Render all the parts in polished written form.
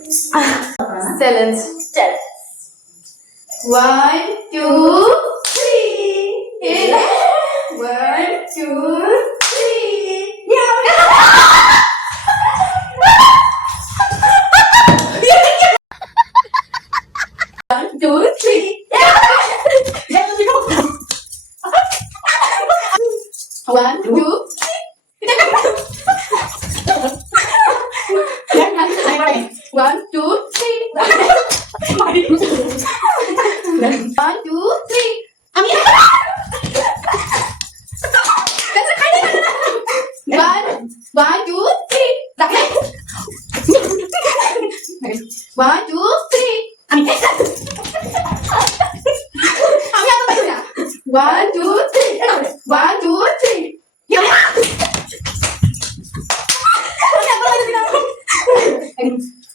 Challenge. One, two, three. 1, 2, 3. One, two, three. One, two, one, two, three. One, two, three. One, two, three. One, two, three. One, two, three. One, two, three.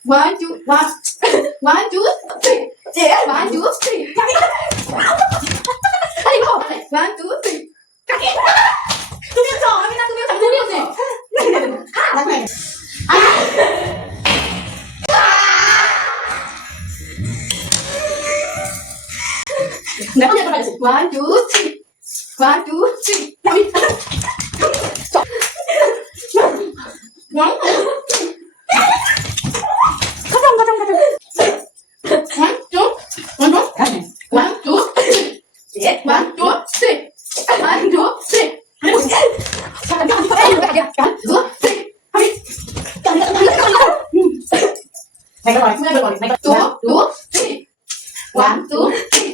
One, two, one. One, two, three. One, two, three. One, two, three. One, two, three. One, two, three.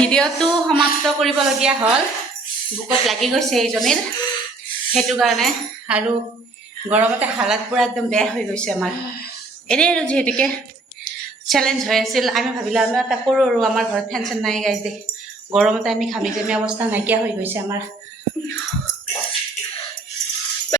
ভিডিওটো সমাপ্ত কৰিবলগীয়া হ'ল বুকত লাগি গৈছে এইজনীৰ সেইটো কাৰণে আৰু গৰমতে হালাত পুৰা একদম বেয়া হৈ গৈছে আমাৰ এনে আৰু যেহেতুকে চ্যালেঞ্জ হৈ আছিল আমি ভাবিলা আমি এটা কৰোঁ আৰু আমাৰ ঘৰত ফেন চেন নাই গাইজ দে গৰমতে আমি ঘামি জামি অৱস্থা নাইকিয়া হৈ গৈছে আমাৰ